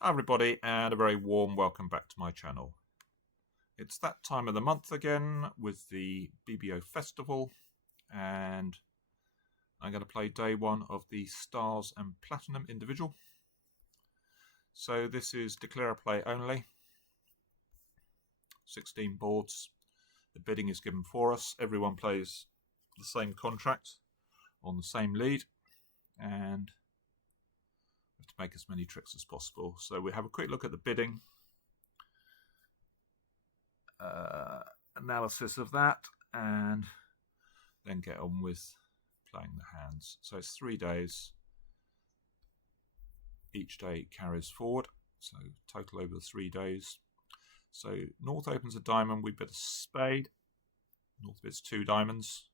Hi everybody, and a very warm welcome back to my channel. It's that time of the month again with the BBO festival, and I'm going to play day one of the Stars and Platinum individual. So this is declare a play only, 16 boards. The bidding is given for us. Everyone plays the same contract on the same lead, and we have to make as many tricks as possible. So we have a quick look at the bidding. Analysis of that, and then get on with playing the hands. So it's 3 days. Each day carries forward, so total over 3 days. So North opens a diamond, we bid a spade. North bids 2 diamonds.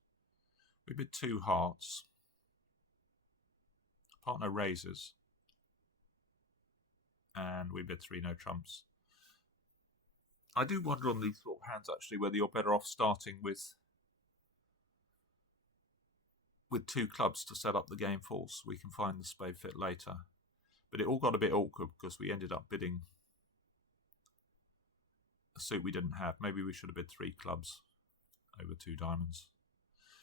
We bid 2 hearts. Partner raises, and we bid 3 no trumps. I do wonder on these sort of hands actually whether you're better off starting with 2 clubs to set up the game force. We can find the spade fit later. But it all got a bit awkward because we ended up bidding a suit we didn't have. Maybe we should have bid 3 clubs over 2 diamonds.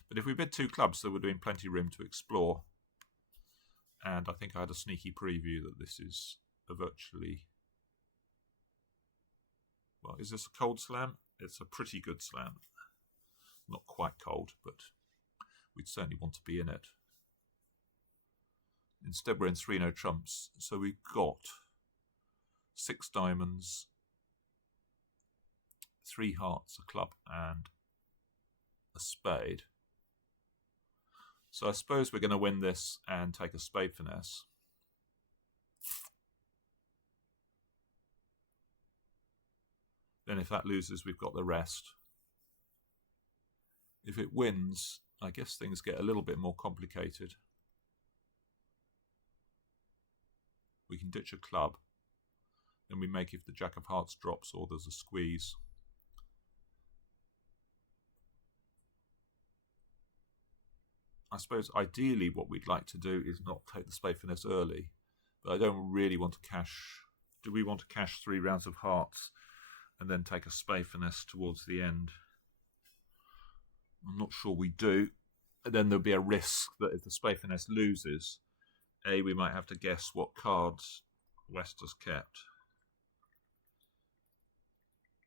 But if we bid 2 clubs, there would have been plenty of room to explore. And I think I had a sneaky preview that this is a virtually... Well, is this a cold slam? It's a pretty good slam. Not quite cold, but we'd certainly want to be in it. Instead, we're in 3 no trumps. So we've got 6 diamonds, 3 hearts, a club, and a spade. So I suppose we're going to win this and take a spade finesse. Then if that loses, we've got the rest. If it wins, I guess things get a little bit more complicated. We can ditch a club. Then we make if the Jack of Hearts drops or there's a squeeze. I suppose ideally what we'd like to do is not take the spade finesse early. But I don't really want to cash... Do we want to cash 3 rounds of hearts and then take a spade finesse towards the end? I'm not sure we do. And then there'll be a risk that if the spade finesse loses, we might have to guess what cards West has kept.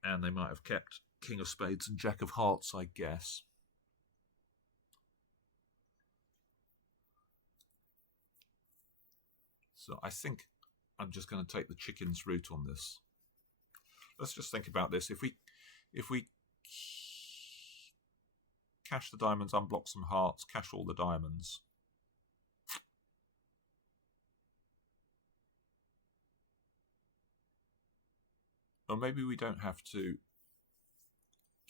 And they might have kept King of Spades and Jack of Hearts, I guess. So I think I'm just going to take the chicken's route on this. Let's just think about this. If we cash the diamonds, unblock some hearts, cash all the diamonds. Or maybe we don't have to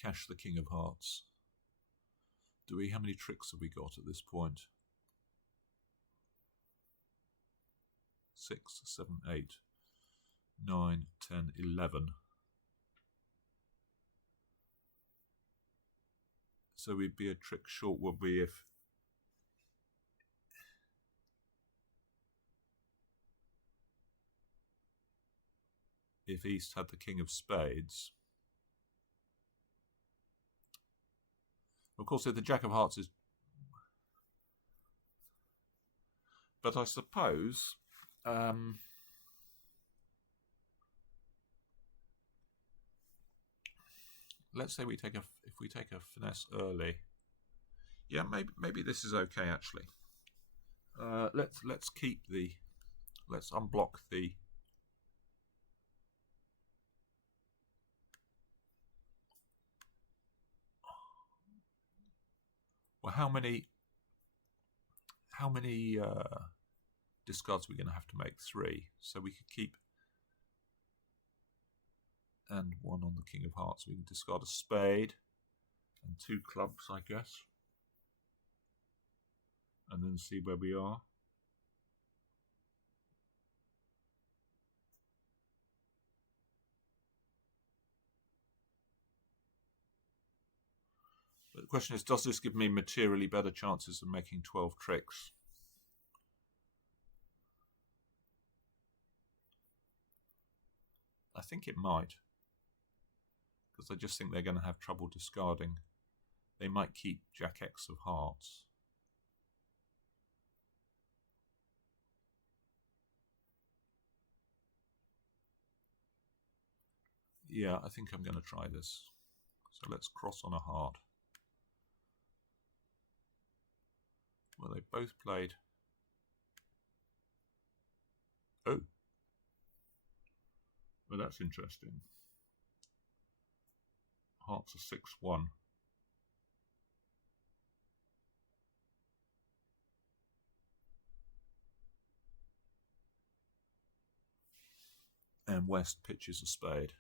cash the King of Hearts. Do we? How many tricks have we got at this point? 6, 7, 8, 9, 10, 11. So we'd be a trick short, would we, if East had the King of Spades. Of course, if the Jack of Hearts is... But I suppose... let's say if we take a finesse early. Yeah, maybe this is okay actually. Let's keep the... Let's unblock the... Well, how many discards are we going to have to make? 3. So we could keep... And 1 on the King of Hearts. We can discard a spade and 2 clubs, I guess. And then see where we are. But the question is, does this give me materially better chances of making 12 tricks? think it might, because I just think they're going to have trouble discarding. They might keep Jack X of hearts. Yeah, I think I'm going to try this. So let's cross on a heart. Well, they both played. Oh. Well, that's interesting. Hearts are 6-1. And West pitches a spade.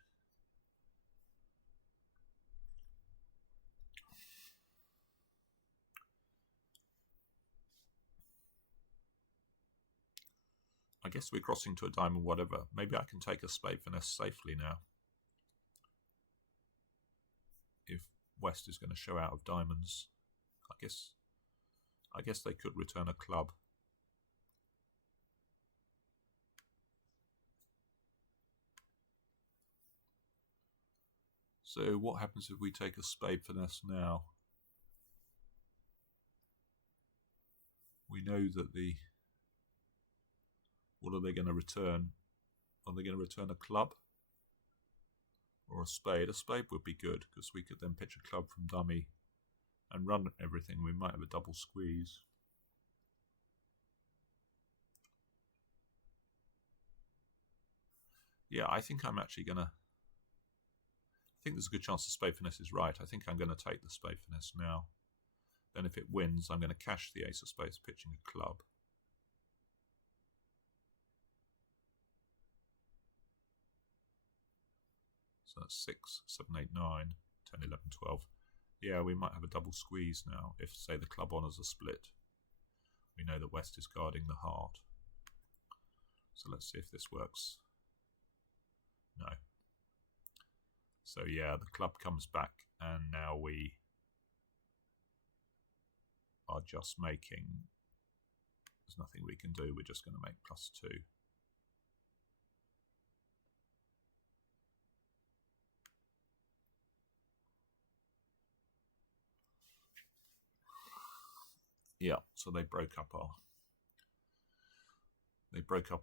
I guess we're crossing to a diamond, whatever. Maybe I can take a spade finesse safely now. If West is going to show out of diamonds, I guess they could return a club. So what happens if we take a spade finesse now? We know that what are they going to return? Are they going to return a club or a spade? A spade would be good, because we could then pitch a club from dummy and run everything. We might have a double squeeze. Yeah, I think I'm actually going to... I think there's a good chance the spade finesse is right. I think I'm going to take the spade finesse now. Then if it wins, I'm going to cash the ace of spades pitching a club. So that's 6, 7, 8, 9, 10, 11, 12. Yeah, we might have a double squeeze now. If, say, the club honours a split, we know that West is guarding the heart. So let's see if this works. No. So yeah, the club comes back, and now we are just making... There's nothing we can do. We're just going to make +2. Yeah, so they broke up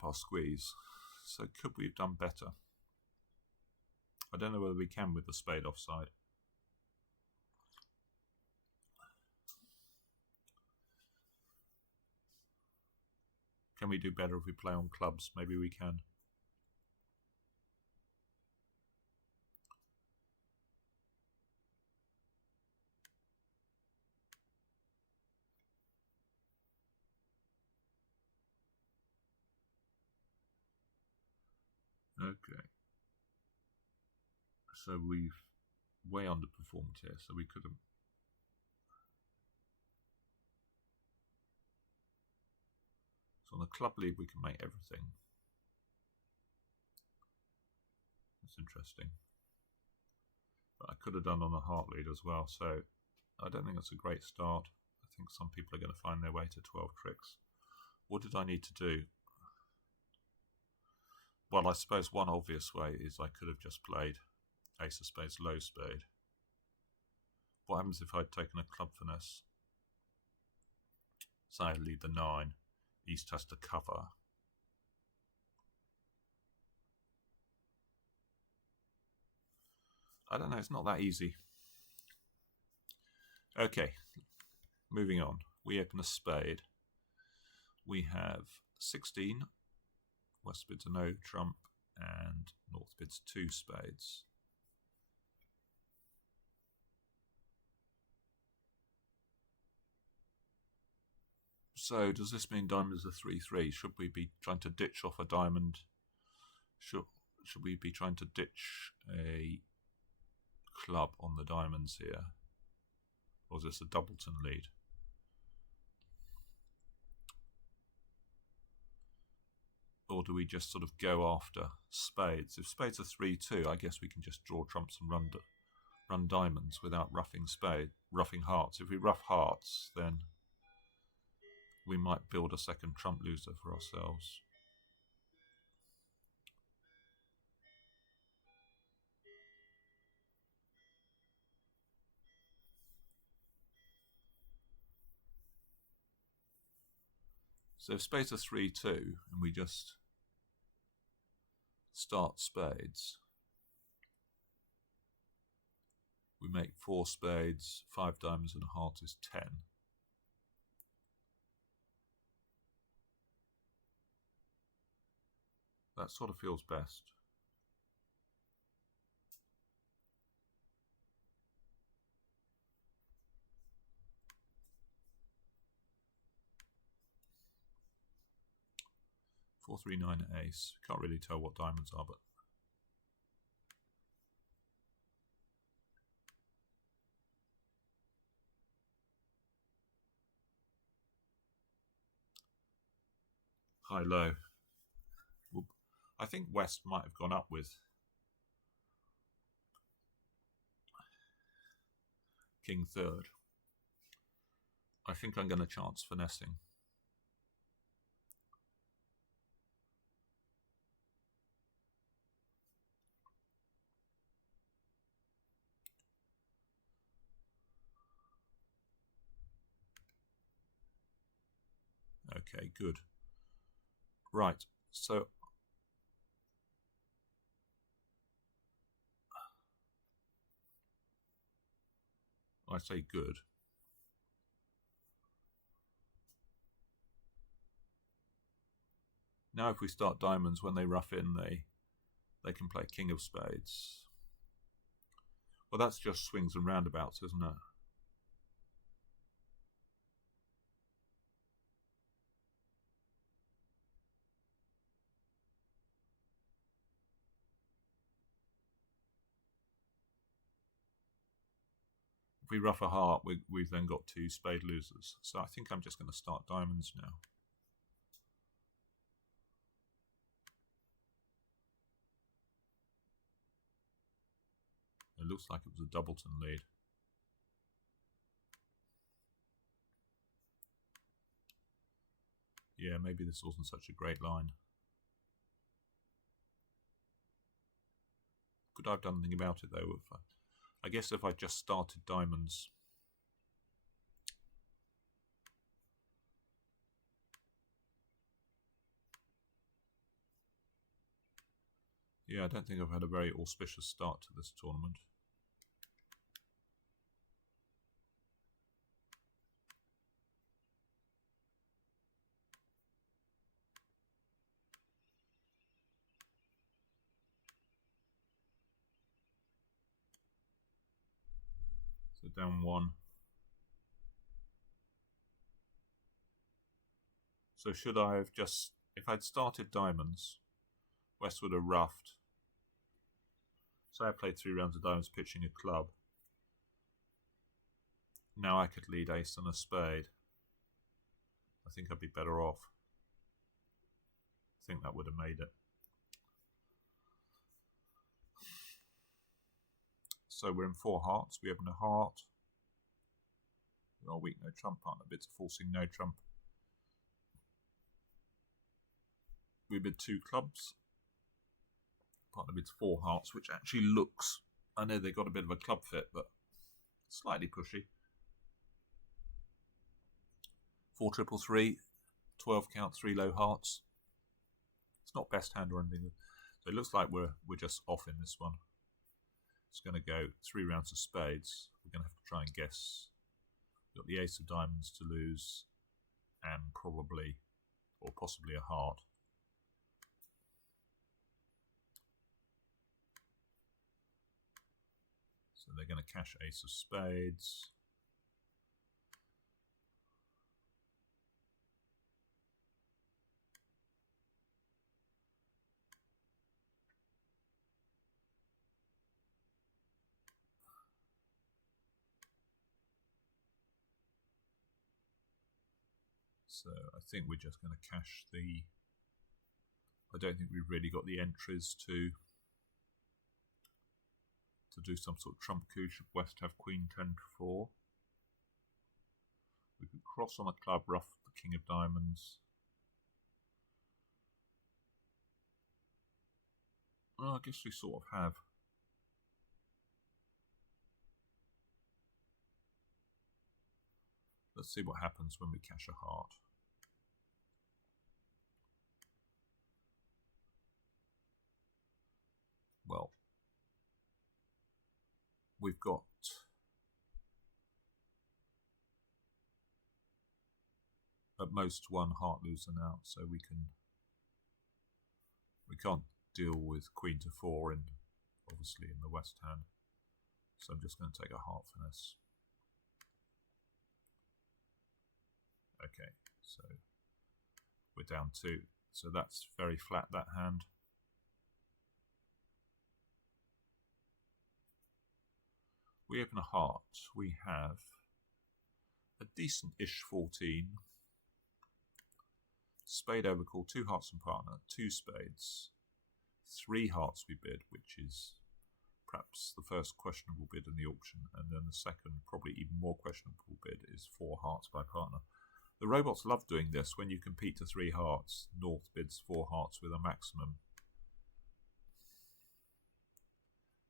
our squeeze. So could we have done better? I don't know whether we can with the spade offside. Can we do better if we play on clubs? Maybe we can. Okay. So we've way underperformed here, so we could have... So on the club lead we can make everything. That's interesting. But I could have done on a heart lead as well, so I don't think that's a great start. I think some people are going to find their way to 12 tricks. What did I need to do? Well, I suppose one obvious way is I could have just played ace of spades, low spade. What happens if I'd taken a club finesse? So I lead the 9. East has to cover. I don't know, it's not that easy. Okay, moving on. We open a spade. We have 16. West bids a no trump, and North bids 2 spades. So does this mean diamond is a 3-3? Should we be trying to ditch off a diamond? Should we be trying to ditch a club on the diamonds here? Or is this a doubleton lead? Or do we just sort of go after spades? If spades are 3-2, I guess we can just draw trumps and run diamonds without roughing hearts. If we rough hearts, then we might build a second trump loser for ourselves. So if spades are 3-2 and we just start spades, we make 4 spades, 5 diamonds and a heart is 10. That sort of feels best. Four, three, nine, ace. Can't really tell what diamonds are, but high, low. I think West might have gone up with King third. I think I'm going to chance finessing. Okay, good. Right, so I say good. Now if we start diamonds, when they rough in, they can play king of spades. Well, that's just swings and roundabouts, isn't it? If we rough a heart, we've then got 2 spade losers. So I think I'm just going to start diamonds now. It looks like it was a doubleton lead. Yeah, maybe this wasn't such a great line. Could I have done anything about it though? I guess if I just started diamonds. Yeah, I don't think I've had a very auspicious start to this tournament. So down 1. So should I have just, if I'd started diamonds, West would have roughed. So I played 3 rounds of diamonds pitching a club. Now I could lead ace and a spade. I think I'd be better off. I think that would have made it. So we're in 4 hearts. We open a heart. We are weak, no trump. Partner bids forcing no trump. We bid 2 clubs. Partner bids 4 hearts, which actually looks, I know they got a bit of a club fit, but slightly pushy. 4 triple 3, 12 count, 3 low hearts. It's not best hand or anything. So it looks like we're just off in this one. It's going to go 3 rounds of spades. We're going to have to try and guess. We've got the ace of diamonds to lose, and probably, or possibly, a heart. So they're going to cash ace of spades. So I think we're just going to cash the... I don't think we've really got the entries to do some sort of trump coup. Should West have queen 10 to 4. We could cross on a club, rough the king of diamonds. Well, I guess we sort of have. Let's see what happens when we cash a heart. we've got at most one heart losing out, so we can't deal with queen to 4 in obviously in the west hand. So I'm just going to take a heart finesse. Okay, so we're down 2. So that's very flat, that hand. We open a heart. We have a decent-ish 14. Spade overcall, 2 hearts and partner, 2 spades. 3 hearts we bid, which is perhaps the first questionable bid in the auction, and then the second, probably even more questionable bid, is 4 hearts by partner. The robots love doing this. When you compete to 3 hearts, North bids 4 hearts with a maximum.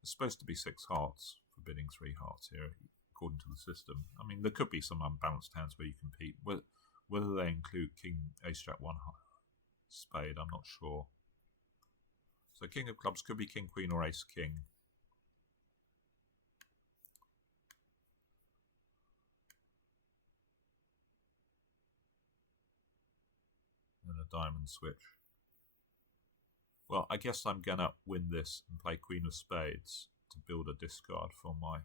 There's supposed to be 6 hearts for bidding 3 hearts here, according to the system. I mean, there could be some unbalanced hands where you compete. Whether they include King, Ace, Jack, 1 spade, I'm not sure. So King of Clubs could be King, Queen, or Ace, King. And a diamond switch. Well, I guess I'm going to win this and play Queen of Spades to build a discard for my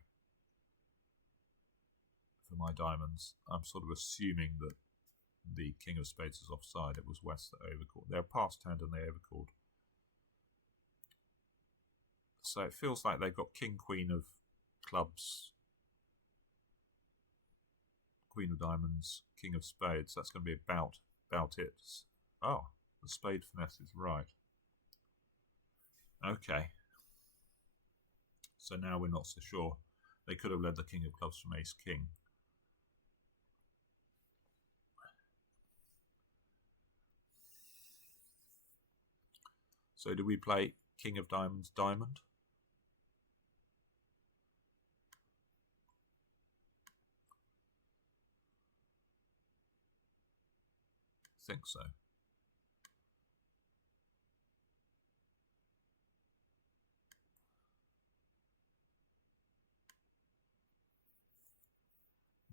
diamonds. I'm sort of assuming that the King of Spades is offside. It was West that overcalled. They're past hand and they overcalled. So it feels like they've got King, Queen of Clubs, Queen of Diamonds, King of Spades. That's going to be about it. Oh, the spade finesse is right. Okay. So now we're not so sure. They could have led the King of Clubs from Ace, King. So do we play King of Diamonds, Diamond? I think so.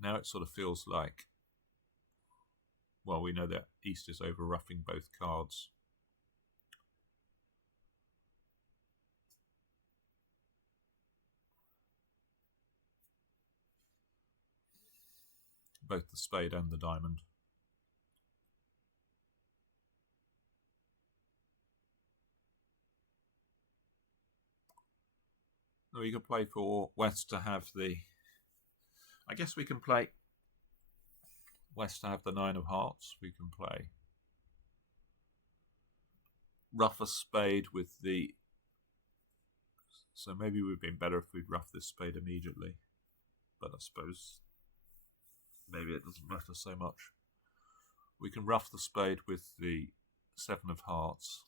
Now it sort of feels like, well, we know that East is over roughing both cards. Both the spade and the diamond. We could play for West to have the... I guess we can play West to have the 9 of hearts. We can play rough a spade with the... So maybe it would have been better if we'd rough this spade immediately. But I suppose maybe it doesn't matter so much. We can rough the spade with the 7 of hearts.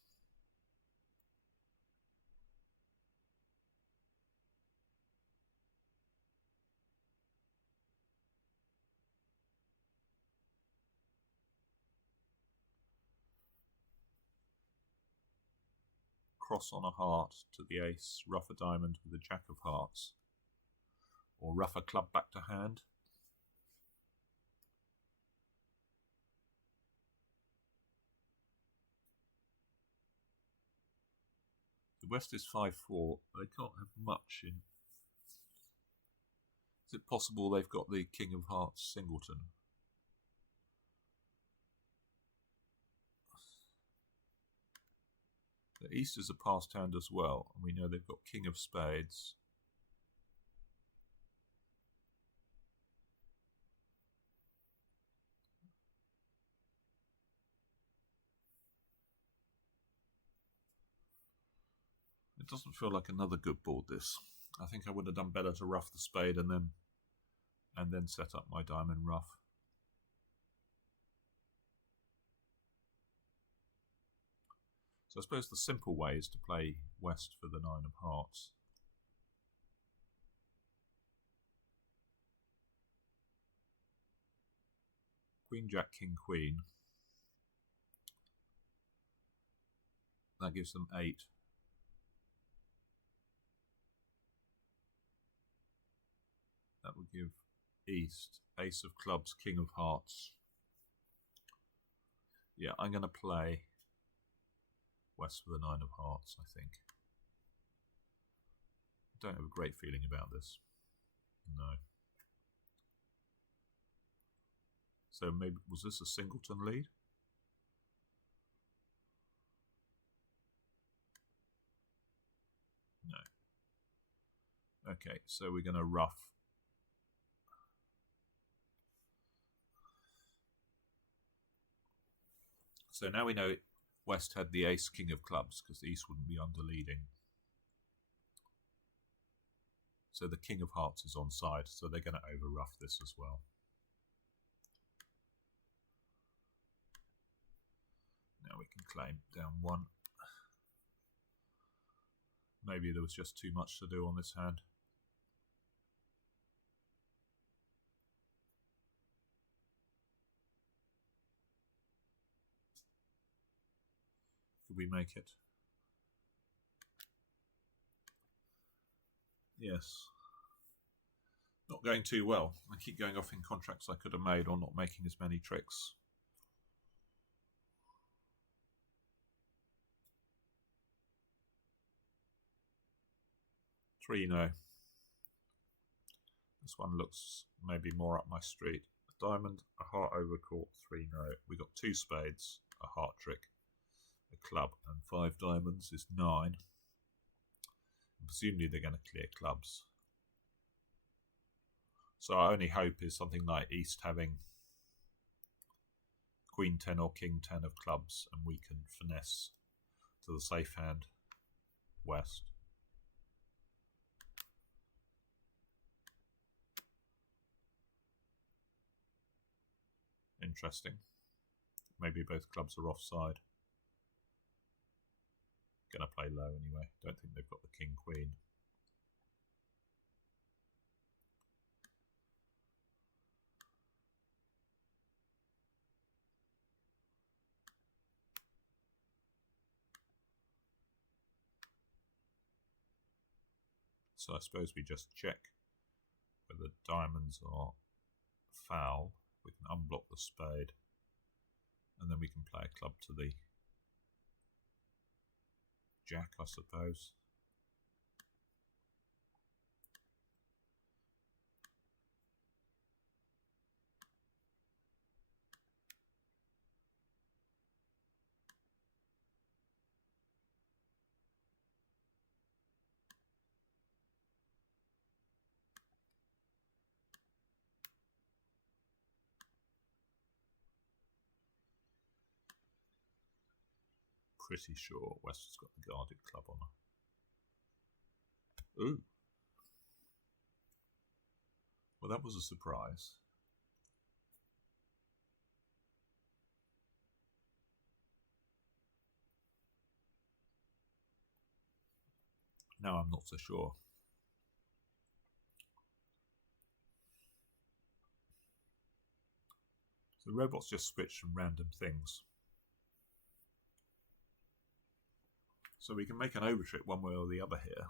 Cross on a heart to the ace, rough a diamond with a jack of hearts, or rough a club back to hand. The West is 5-4. They can't have much in. Is it possible they've got the King of Hearts singleton? The East is a passed hand as well, and we know they've got King of Spades. It doesn't feel like another good board, this. I think I would have done better to rough the spade and then set up my diamond rough. So I suppose the simple way is to play West for the 9 of hearts. Queen, Jack, King, Queen. That gives them 8. give East Ace of Clubs, King of Hearts. Yeah, I'm going to play West with a 9 of Hearts, I think. I don't have a great feeling about this. No. So maybe, was this a singleton lead? No. Okay, so we're going to ruff. So now we know West had the Ace King of Clubs because the East wouldn't be under leading. So the King of Hearts is on side, so they're going to over ruff this as well. Now we can claim down 1. Maybe there was just too much to do on this hand. Could we make it? Yes. Not going too well. I keep going off in contracts I could have made or not making as many tricks. Three, no. This one looks maybe more up my street. A diamond, a heart overcourt, 3, no. We got 2 spades, a heart trick, a club, and 5 diamonds is 9. And presumably they're going to clear clubs. So our only hope is something like East having Queen 10 or King 10 of clubs, and we can finesse to the safe hand West. Interesting. Maybe both clubs are offside. Gonna play low anyway. Don't think they've got the King Queen. So I suppose we just check whether diamonds are foul. We can unblock the spade, and then we can play a club to the jack, I suppose. Pretty sure West has got the guarded club on her. Ooh. Well, that was a surprise. Now I'm not so sure. So the robots just switch from random things. So we can make an overtrick one way or the other here.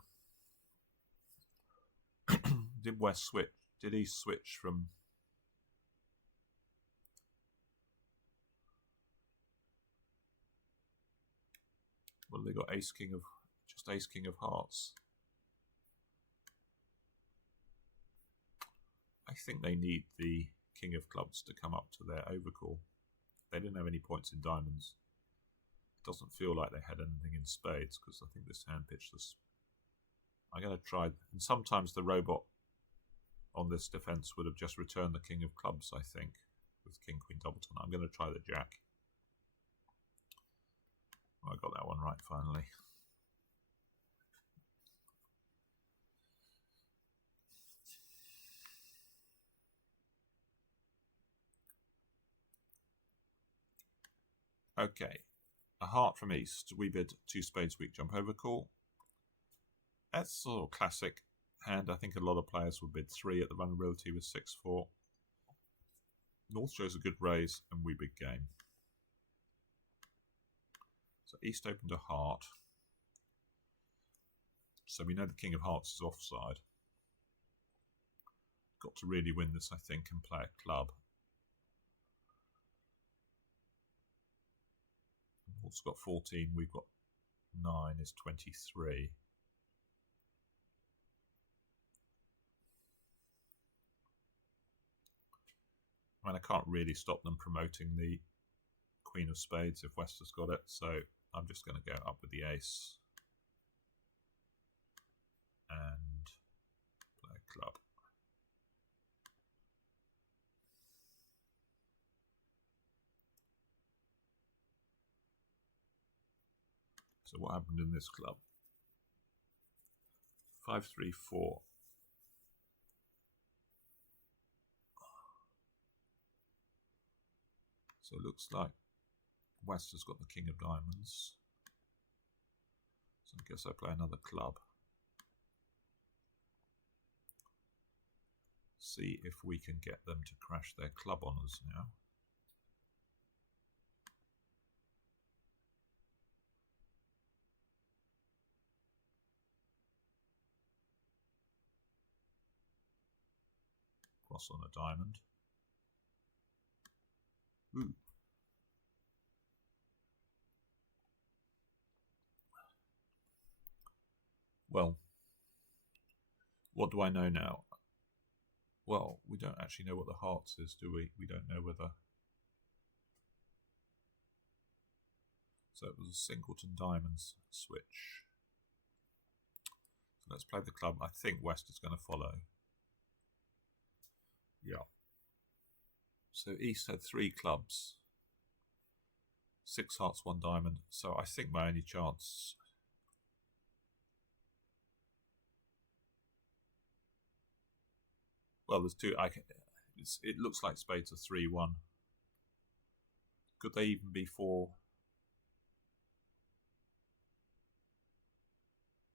Did West switch? Did he switch from... Well, they got Ace King of... Just Ace King of Hearts. I think they need the King of Clubs to come up to their overcall. They didn't have any points in diamonds. It doesn't feel like they had anything in spades, because I think this hand pitched this. I'm going to try, and sometimes the robot on this defense would have just returned the King of Clubs, I think, with King Queen Doubleton. I'm going to try the jack. Oh, I got that one right finally. Okay, a heart from East. We bid 2 spades weak jump overcall. That's sort of classic hand. I think a lot of players would bid 3 at the vulnerability with 6-4. North shows a good raise, and we big game. So East opened a heart. So we know the King of Hearts is offside. got to really win this, I think, and play a club. What's got 14? We've got 9 is 23. I mean, I can't really stop them promoting the Queen of Spades if West has got it, so I'm just going to go up with the ace and play a club. So what happened in this club? 5, 3, 4. So it looks like West has got the King of Diamonds. So I guess I play another club. See if we can get them to crash their club on us now. Cross on a diamond. Ooh. Well, what do I know now? Well, we don't actually know what the hearts is, do we? We don't know whether... So it was a singleton diamonds switch. So let's play the club. I think West is going to follow. Yeah. So East had 3 clubs. 6 hearts, 1 diamond. So I think my only chance... Well, there's 2. It looks like spades are 3-1. Could they even be 4?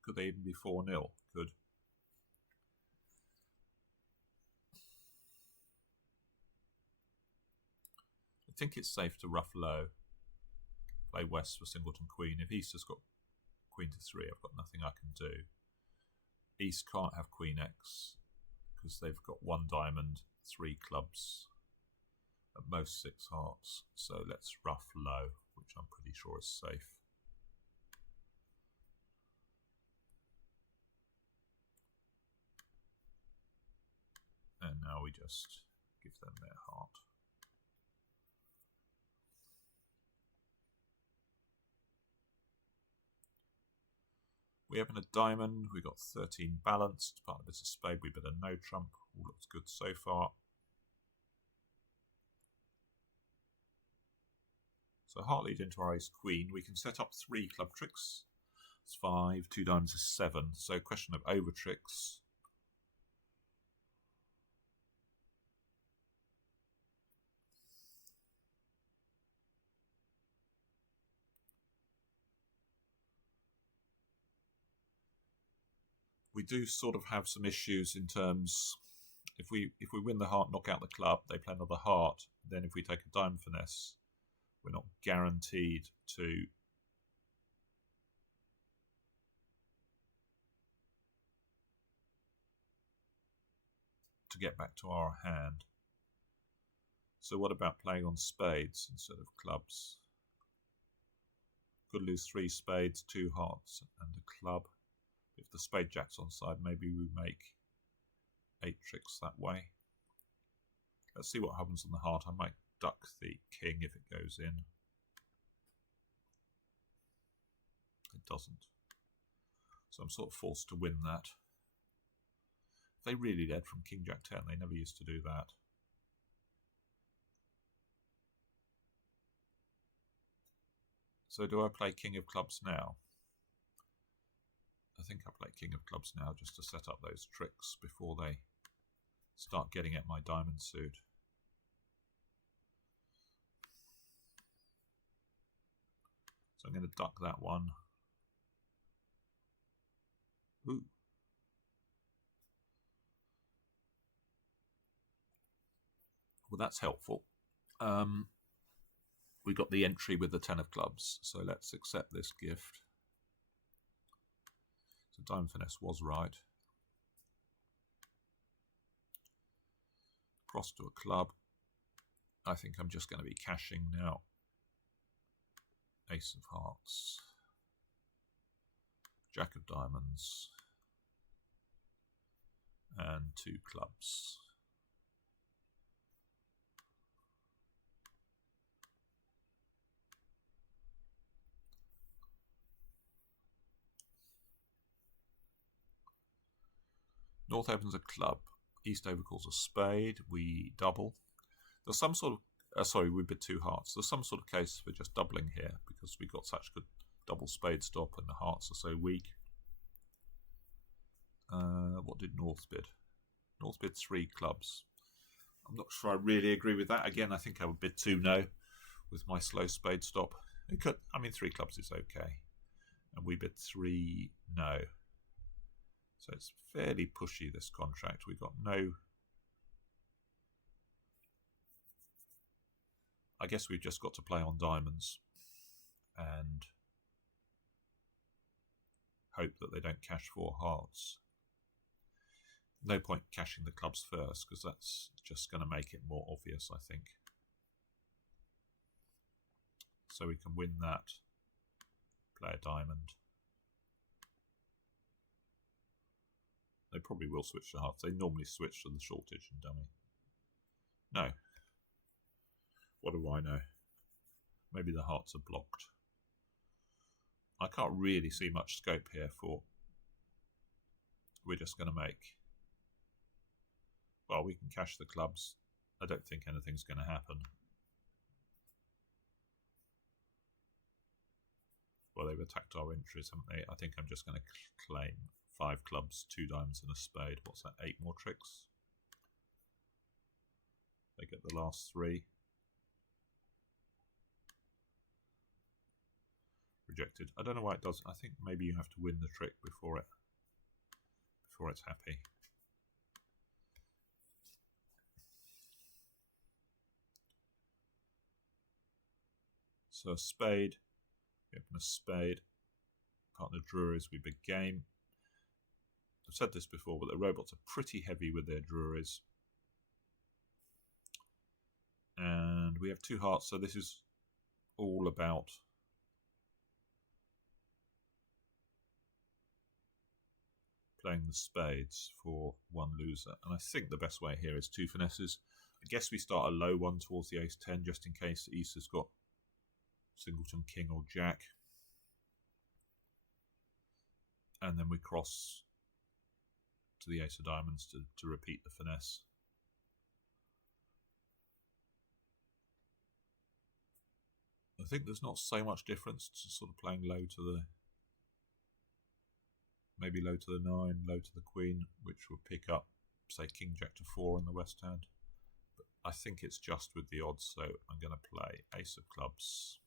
Could they even be 4-0? Could. I think it's safe to rough low. Play West for singleton queen. If East has got queen to 3, I've got nothing I can do. East can't have queen X because they've got 1 diamond, 3 clubs, at most 6 hearts. So let's rough low, which I'm pretty sure is safe. And now we just give them their heart. We open a diamond, we got 13 balanced, part of it's a spade, we bet a no trump, all looks good so far. So heart lead into our ace queen, we can set up 3 club tricks. It's 5, 2 diamonds is 7, so question of over tricks. We do sort of have some issues in terms, if we win the heart, knock out the club, they play another heart, then if we take a diamond finesse, we're not guaranteed to get back to our hand. So what about playing on spades instead of clubs? Could lose 3 spades, 2 hearts and a club. If the spade jack's on side, maybe we make 8 tricks that way. Let's see what happens on the heart. I might duck the king if it goes in. It doesn't. So I'm sort of forced to win that. They really led from king jack 10. They never used to do that. So do I play king of clubs now? I think I play king of clubs now just to set up those tricks before they start getting at my diamond suit. So I'm going to duck that one. Ooh. Well, that's helpful. We got the entry with the 10 of clubs, so let's accept this gift. So diamond finesse was right. Cross to a club. I think I'm just going to be cashing now. Ace of hearts. Jack of diamonds. And 2 clubs. North opens a club. East overcalls a spade. We double. There's some sort of... sorry, we bid 2 hearts. There's some sort of case for just doubling here because we got such good double spade stop and the hearts are so weak. What did North bid? North bid 3 clubs. I'm not sure I really agree with that. Again, I think I would bid 2 no with my slow spade stop. It could, I mean, 3 clubs is okay. And we bid 3 no. So it's fairly pushy, this contract. We got no... I guess we've just got to play on diamonds and hope that they don't cash 4 hearts. No point cashing the clubs first because that's just going to make it more obvious, I think. So we can win that. Play a diamond. They probably will switch to hearts. They normally switch to the shortage and dummy. No. What do I know? Maybe the hearts are blocked. I can't really see much scope here for... We're just going to make... Well, we can cash the clubs. I don't think anything's going to happen. Well, they've attacked our entries, haven't they? I think I'm just going to claim 5 clubs, 2 diamonds and a spade. What's that? 8 more tricks. They get the last 3. Rejected. I don't know why it does. I think maybe you have to win the trick before it's happy. So a spade. We open a spade. Partner Druries, we big game. I've said this before, but the robots are pretty heavy with their Druries. And we have 2 hearts, so this is all about playing the spades for 1 loser. And I think the best way here is 2 finesses. I guess we start a low one towards the ace-10 just in case East has got singleton, king or jack. And then we cross to the ace of diamonds to repeat the finesse. I think there's not so much difference to sort of playing low to the... Maybe low to the 9, low to the queen, which will pick up, say, king, jack to 4 in the west hand. But I think it's just with the odds, so I'm going to play ace of clubs,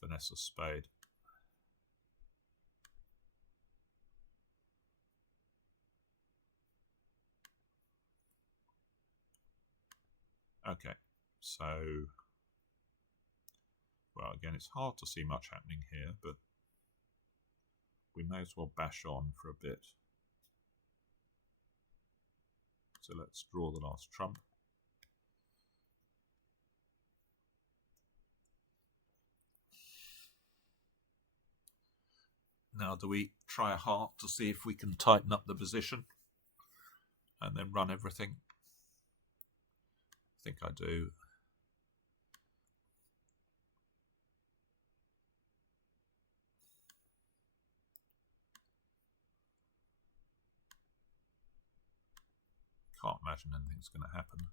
finesse a spade. Okay, so, well, again, it's hard to see much happening here, but we may as well bash on for a bit. So let's draw the last trump. Now, do we try a heart to see if we can tighten up the position and then run everything? I think I do. Can't imagine anything's going to happen.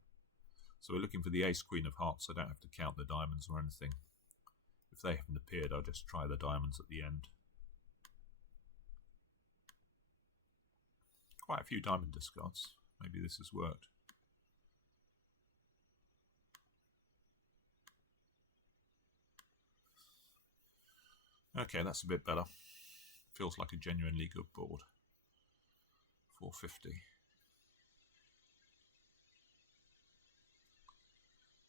So we're looking for the ace queen of hearts. I don't have to count the diamonds or anything. If they haven't appeared, I'll just try the diamonds at the end. Quite a few diamond discards. Maybe this has worked. Okay, that's a bit better. Feels like a genuinely good board. 450.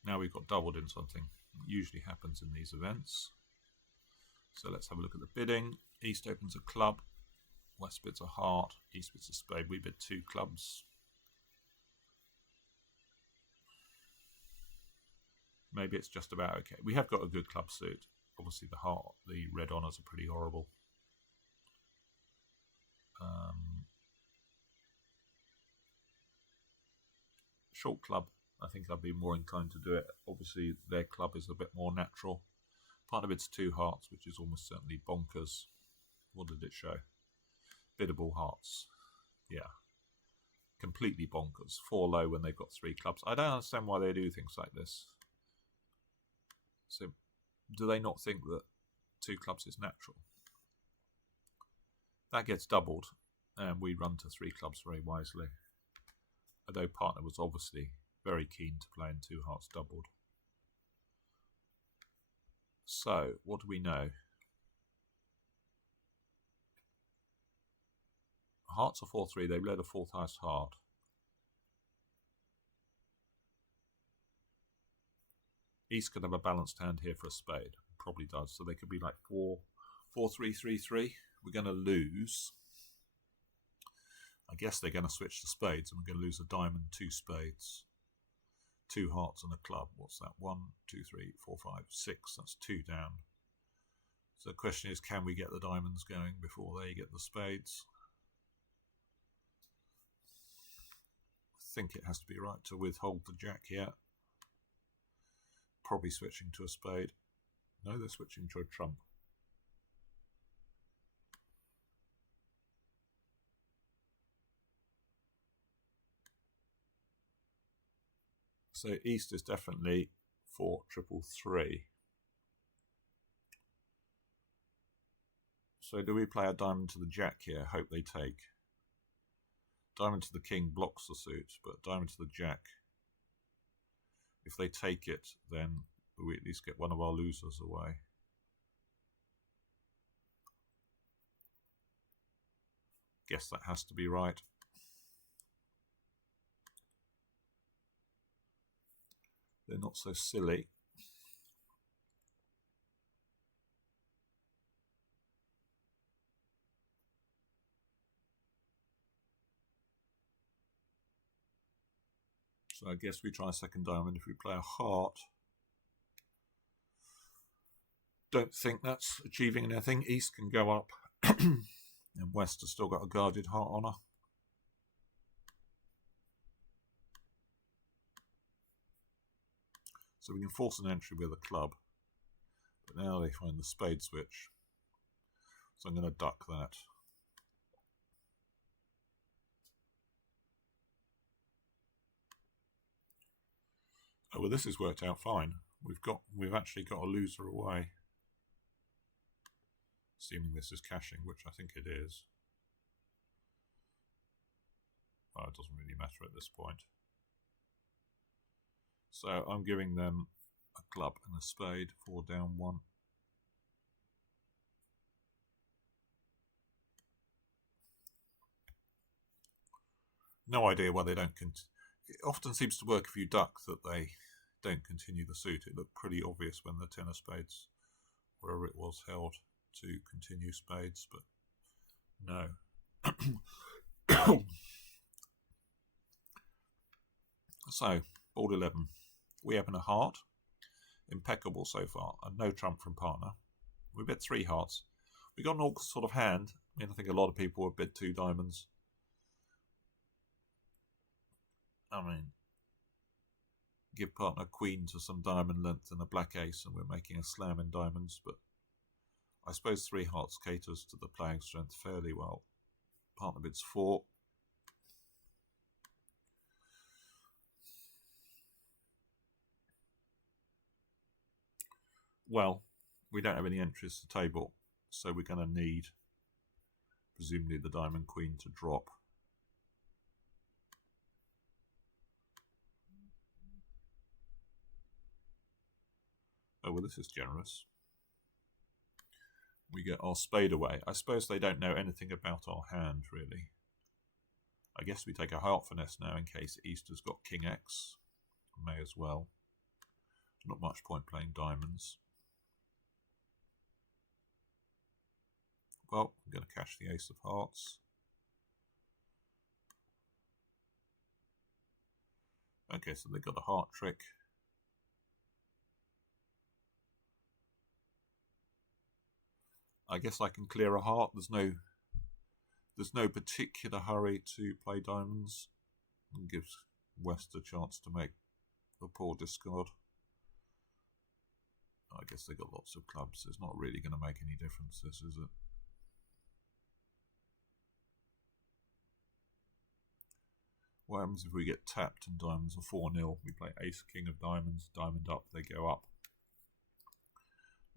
Now we've got doubled in something. It usually happens in these events. So let's have a look at the bidding. East opens a club. West bids a heart. East bids a spade. We bid 2 clubs. maybe it's just about okay. We have got a good club suit. Obviously, the red honours are pretty horrible. Short club, I think I'd be more inclined to do it. Obviously, their club is a bit more natural. Part of it's 2 hearts, which is almost certainly bonkers. What did it show? Biddable hearts. Yeah. Completely bonkers. 4 low when they've got 3 clubs. I don't understand why they do things like this. So, do they not think that 2 clubs is natural? That gets doubled, and we run to 3 clubs very wisely. Although partner was obviously very keen to play in 2 hearts doubled. So, what do we know? Hearts are 4-3. They've led a 4th highest heart. East could have a balanced hand here for a spade. Probably does. So they could be like 4-3-3-3. We're going to lose. I guess they're going to switch to spades, and we're going to lose a diamond, 2 spades, 2 hearts and a club. What's that? 1, 2, 3, 4, 5, 6. That's 2 down. So the question is, can we get the diamonds going before they get the spades? I think it has to be right to withhold the jack here. Probably switching to a spade. No, they're switching to a trump. So East is definitely 4-3-3. So do we play a diamond to the jack here? Hope they take. Diamond to the king blocks the suit, but diamond to the jack. If they take it, then we at least get one of our losers away. Guess that has to be right. They're not so silly. So I guess we try a second diamond if we play a heart. Don't think that's achieving anything. East can go up. And West has still got a guarded heart honour. So we can force an entry with a club. But now they find the spade switch. So I'm going to duck that. Oh, well, this has worked out fine. We've actually got a loser away. Assuming this is cashing, which I think it is. Well, it doesn't really matter at this point. So I'm giving them a club and a spade, 4 down 1. No idea why they don't it often seems to work if you duck that they don't continue the suit. It looked pretty obvious when the 10 of spades, wherever it was, held to continue spades, but no. So, board 11. We open a heart. Impeccable so far, and no trump from partner. We bid 3 hearts. We got an awkward sort of hand. I mean, I think a lot of people would bid 2 diamonds. I mean, give partner queen to some diamond length and a black ace, and we're making a slam in diamonds, but I suppose 3 hearts caters to the playing strength fairly well. Partner bids 4. Well, we don't have any entries to table, so we're going to need, presumably, the diamond queen to drop. Oh, well, this is generous. We get our spade away. I suppose they don't know anything about our hand, really. I guess we take a heart finesse now in case East has got king X. May as well. Not much point playing diamonds. Well, I'm going to cash the ace of hearts. Okay, so they got a heart trick. I guess I can clear a heart. There's no particular hurry to play diamonds. It gives West a chance to make a poor discard. I guess they got lots of clubs. It's not really going to make any difference, this, is it? What happens if we get tapped and diamonds are 4-0? We play ace, king of diamonds, diamond up, they go up.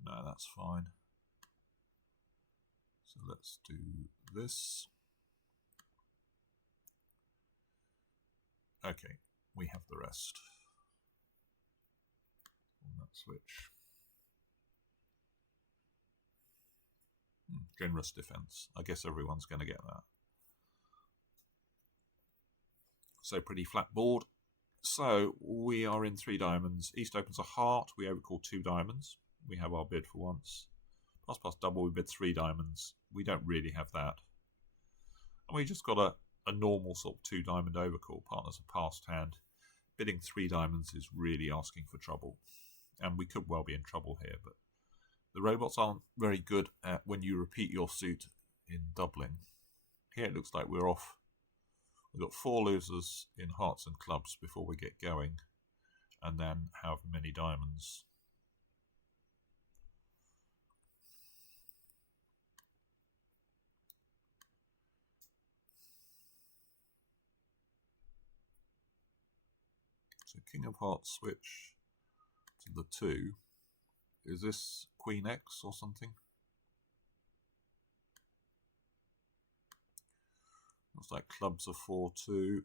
No, that's fine. So let's do this. Okay, we have the rest on that switch. Generous defense. I guess everyone's going to get that. So pretty flat board. So we are in 3 diamonds. East opens a heart. We overcall 2 diamonds. We have our bid for once. Plus plus double, we bid 3 diamonds. We don't really have that. And we just got a normal sort of 2 diamond overcall. Partners a passed hand. Bidding 3 diamonds is really asking for trouble. And we could well be in trouble here, but the robots aren't very good at when you repeat your suit in doubling. Here it looks like we're off. We've got 4 losers in hearts and clubs before we get going, and then have many diamonds. So King of Hearts switch to the 2. Is this Queen X or something? Looks like clubs are 4-2.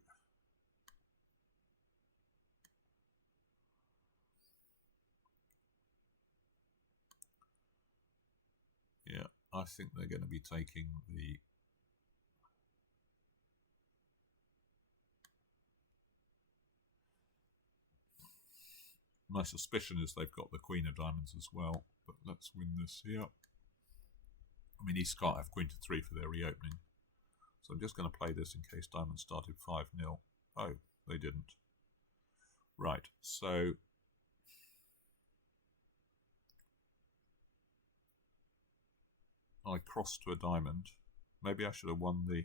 Yeah, I think they're going to be taking the... My suspicion is they've got the Queen of Diamonds as well, but let's win this here. I mean, East can't have Queen to 3 for their reopening. So I'm just going to play this in case Diamonds started 5-0. Oh, they didn't. Right, so... I crossed to a diamond. Maybe I should have won the...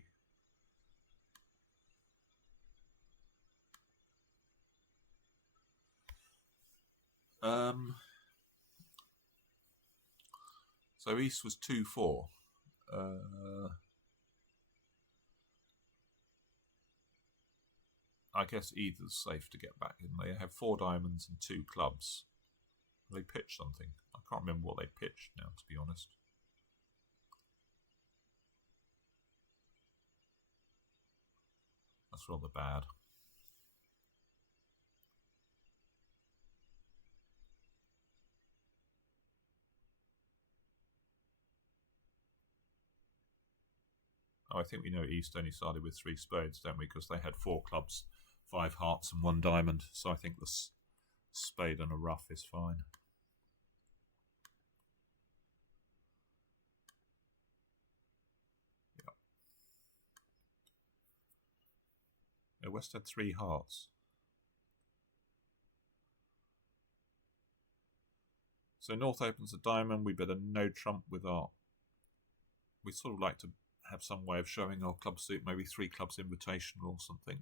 So East was 2-4. I guess either's safe to get back in. They have 4 diamonds and 2 clubs. They pitched something. I can't remember what they pitched now, to be honest. That's rather bad. Oh, I think we know East only started with 3 spades, don't we? Because they had 4 clubs, 5 hearts and 1 diamond. So I think the spade and a rough is fine. Yeah. Yeah, West had 3 hearts. So North opens a diamond. We bid a no trump with our... We sort of like to have some way of showing our club suit, maybe 3 clubs invitational or something.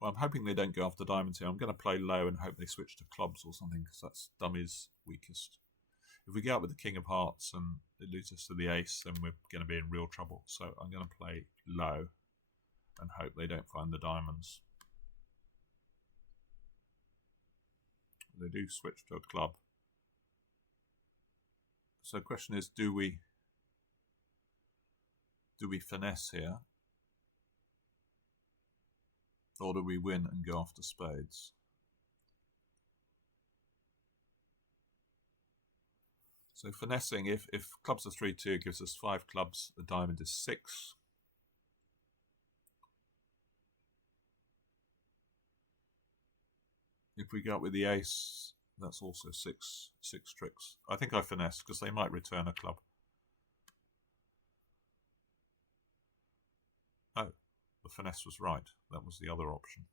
Well, I'm hoping they don't go after diamonds here. I'm going to play low and hope they switch to clubs or something, because that's dummy's weakest. If we go out with the King of Hearts and it loses to the ace, then we're going to be in real trouble. So I'm going to play low and hope they don't find the diamonds. They do switch to a club. So the question is, do we finesse here? Or do we win and go after spades? So finessing, if clubs are 3-2, gives us 5 clubs, the diamond is 6. If we go up with the ace, that's also 6 tricks. I think I finesse, because they might return a club. Oh, the finesse was right. That was the other option.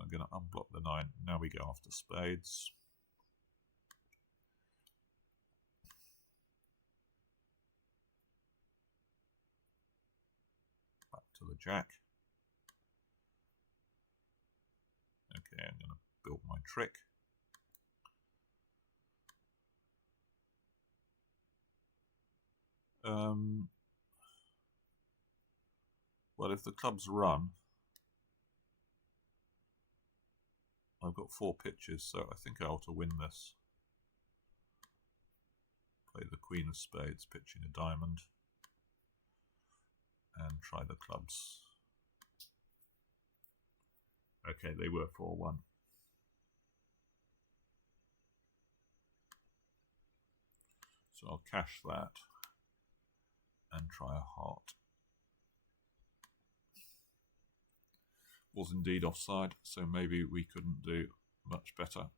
I'm going to unblock the 9. Now we go after spades. to the jack. Okay, I'm going to build my trick. Well, if the clubs run, I've got 4 pitches, so I think I ought to win this. Play the Queen of Spades, pitching a diamond, and try the clubs. Okay, they were 4-1. So I'll cash that and try a heart. Was indeed offside, so maybe we couldn't do much better.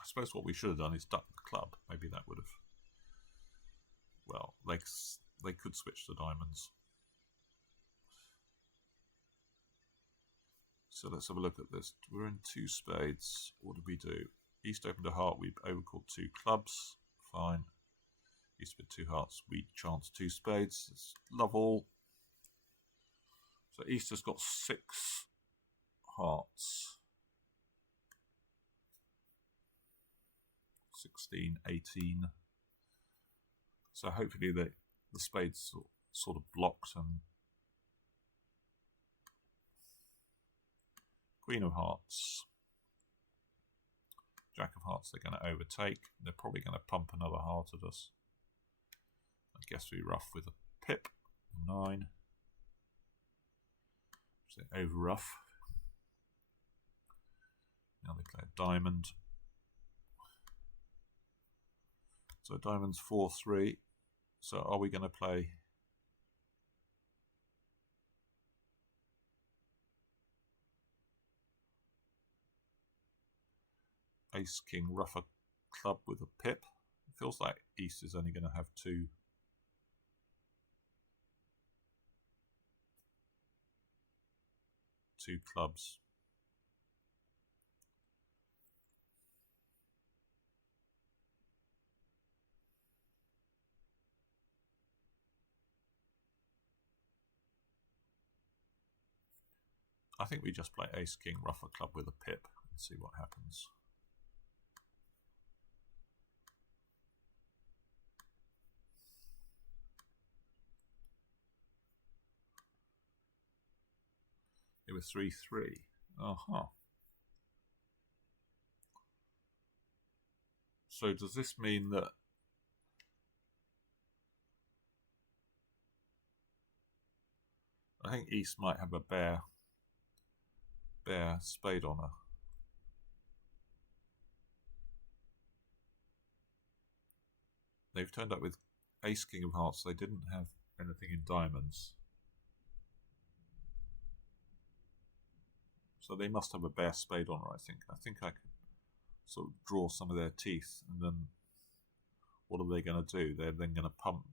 I suppose what we should have done is duck the club. Maybe that would have... Well, they could switch to diamonds. So let's have a look at this. We're in 2 spades. What did we do? East opened a heart. We overcalled 2 clubs. Fine. East with 2 hearts. We chanced 2 spades. It's love all. So East has got 6 hearts. 16, 18. So hopefully the spades sort of blocked, and Queen of Hearts, Jack of Hearts they're going to overtake. They're probably going to pump another heart at us. I guess we rough with a pip, 9. So they over rough. Now they play a diamond. So diamond's 4-3. So are we going to play Ace King rougher club with a pip? It feels like East is only going to have 2 clubs. I think we just play Ace King rougher club with a pip and see what happens. It was 3-3. So does this mean that I think East might have a bare spade on her? They've turned up with Ace King of Hearts. They didn't have anything in diamonds. So they must have a bare spade on her, I think. I think I could sort of draw some of their teeth, and then what are they going to do? They're then going to pump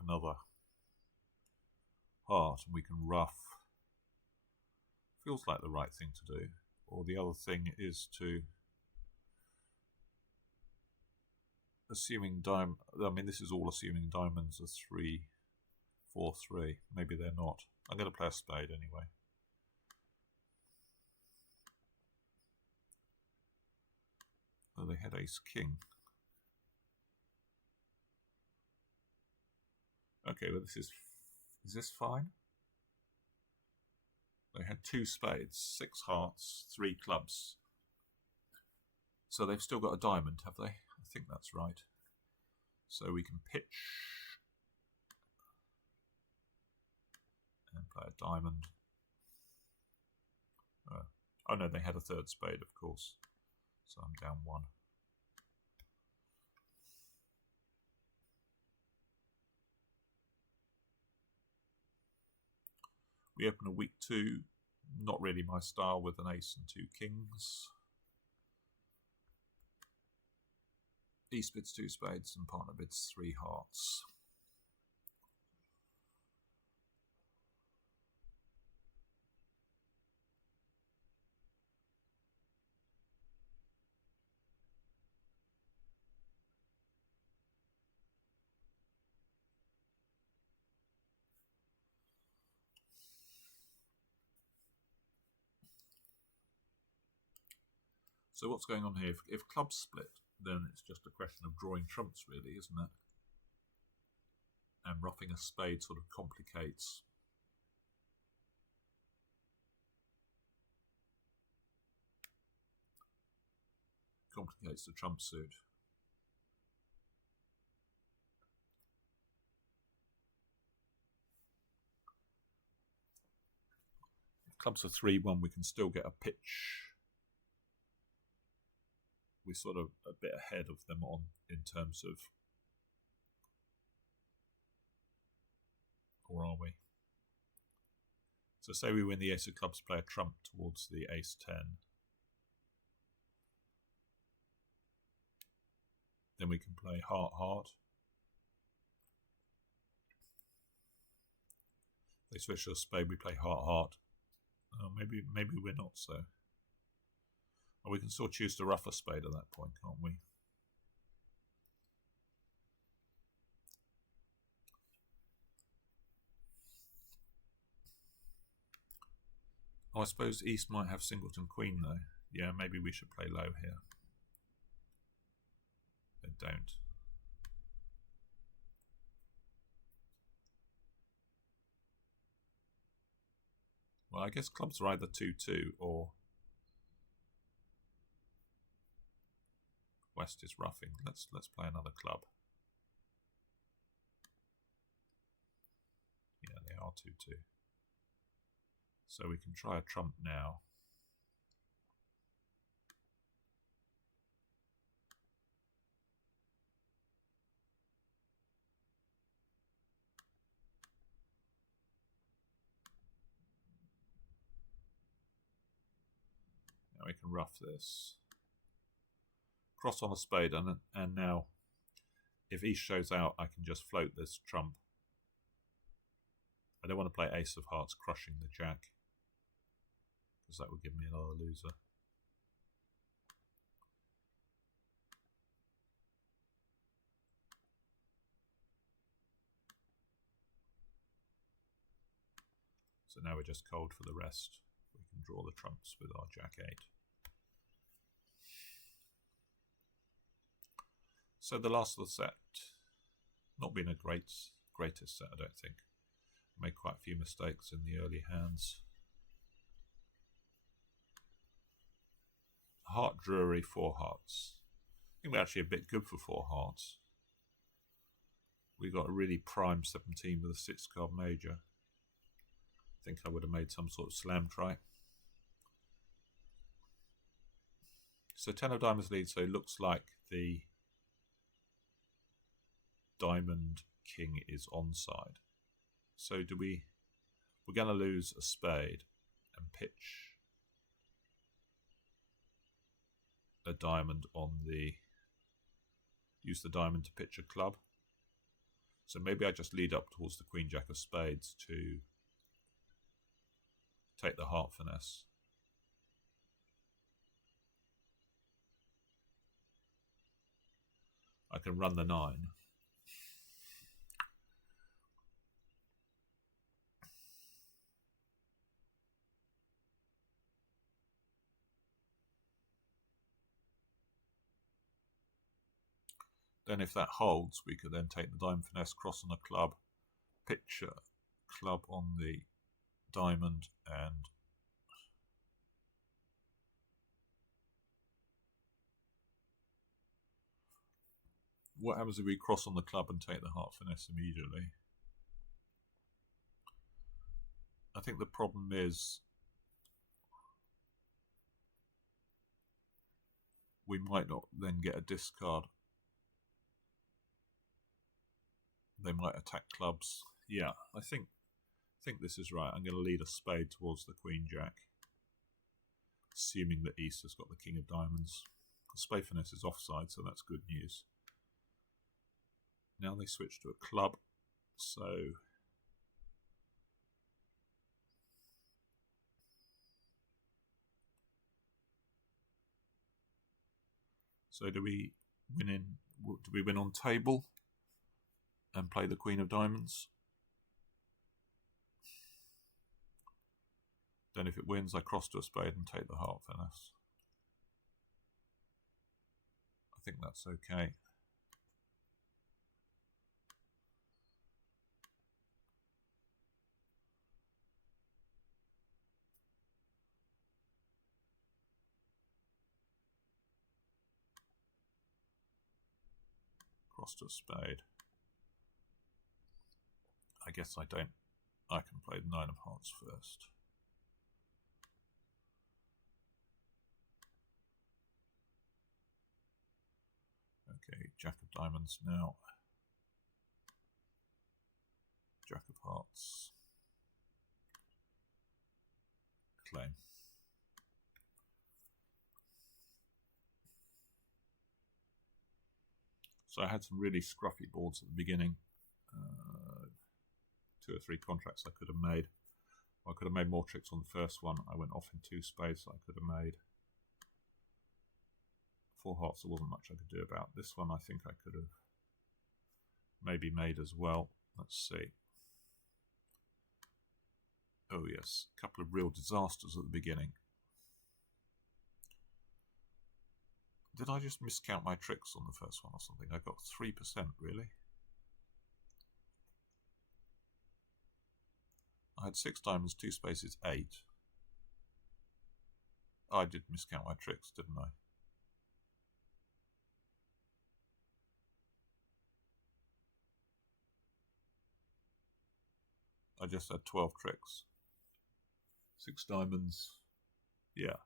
another heart, and we can rough. Feels like the right thing to do. Or the other thing is to, assuming this is all assuming diamonds are 3-4-3. Maybe they're not. I'm going to play a spade anyway. Oh, they had Ace King. Okay, well is this fine? They had 2 spades, 6 hearts, 3 clubs. So they've still got a diamond, have they? I think that's right. So we can pitch and play a diamond. Oh no, they had a 3rd spade, of course. So I'm down 1. We open a weak 2, not really my style, with an ace and 2 kings. East bids 2 spades and partner bids 3 hearts. So what's going on here? If clubs split, then it's just a question of drawing trumps, really, isn't it? And roughing a spade sort of complicates the trump suit. If clubs are 3-1, we can still get a pitch. We're sort of a bit ahead of them in terms of, or are we? So say we win the ace of clubs, play a trump towards the ace 10. Then we can play heart, heart. They switch to a spade, we play heart, heart. Oh, maybe we're not so. Or we can still choose to rough a spade at that point, can't we? Oh, I suppose East might have singleton queen though. Yeah, maybe we should play low here. They don't. Well, I guess clubs are either 2-2 or West is roughing. Let's play another club. Yeah, they are 2-2. So we can try a trump now. Now we can rough this. Cross on a spade, and now if East shows out, I can just float this trump. I don't want to play ace of hearts crushing the jack, because that would give me another loser. So now we're just cold for the rest. We can draw the trumps with our jack 8. So the last of the set, not been a greatest set, I don't think. Made quite a few mistakes in the early hands. Heart Drury, 4 hearts. I think we're actually a bit good for 4 hearts. We got a really prime 17 with a 6-card major. I think I would have made some sort of slam try. So 10 of diamonds lead, so it looks like the diamond king is onside. So we're going to lose a spade and pitch a diamond on use the diamond to pitch a club. So maybe I just lead up towards the queen jack of spades to take the heart finesse. I can run the 9. Then if that holds, we could then take the diamond finesse, cross on the club, pitch a club on the diamond, and what happens if we cross on the club and take the heart finesse immediately? I think the problem is we might not then get a discard. They might attack clubs. Yeah, I think this is right. I'm going to lead a spade towards the queen jack, assuming that East has got the king of diamonds. The spade finesse is offside, so that's good news. Now they switch to a club, so do we win on table and play the queen of diamonds? Then if it wins, I cross to a spade and take the heart finesse. think that's okay. Cross to a spade. I guess I don't. I can play the 9 of hearts first. Okay, Jack of diamonds now. Jack of hearts. Claim. So I had some really scruffy boards at the beginning. 2 or 3 contracts I could have made. I could have made more tricks on the first one. I went off in 2 spades that I could have made. 4 hearts, there wasn't much I could do about. This one I think I could have maybe made as well. Let's see. Oh yes, a couple of real disasters at the beginning. Did I just miscount my tricks on the first one or something? I got 3%, really? I had 6 diamonds, 2 spaces, 8. I did miscount my tricks, didn't I? I just had 12 tricks. 6 diamonds. Yeah,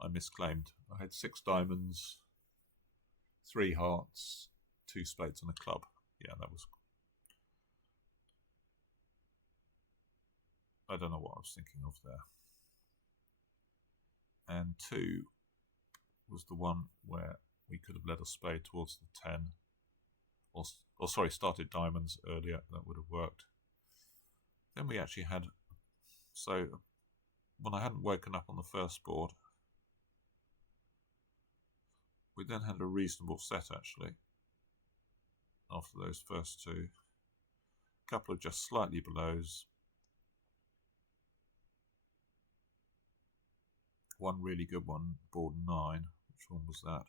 I misclaimed. I had 6 diamonds, 3 hearts, 2 spades and a club. Yeah, that was... I don't know what I was thinking of there. And 2 was the one where we could have led a spade towards the 10. Or sorry, started diamonds earlier. That would have worked. Then we actually had... So, when I hadn't woken up on the first board, we then had a reasonable set, actually, after those first 2. A couple of just slightly belows. One really good one, board 9. Which one was that?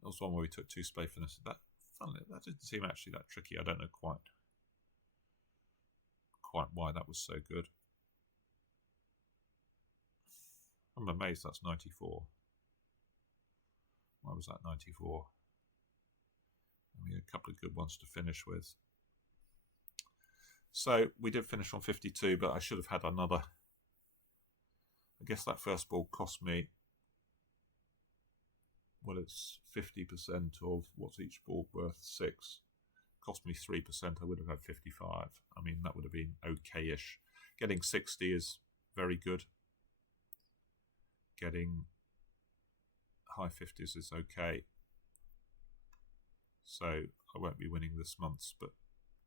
That was one where we took 2 spade finishes. That didn't seem actually that tricky. I don't know quite why that was so good. I'm amazed that's 94. Why was that 94? I mean, a couple of good ones to finish with. So we did finish on 52, but I should have had another. I guess that first ball cost me, well, it's 50% of what's each ball worth, 6. Cost me 3%, I would have had 55. I mean, that would have been okay-ish. Getting 60 is very good. Getting high 50s is okay. So I won't be winning this month's, but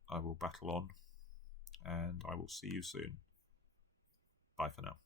I will battle on, and I will see you soon. Bye for now.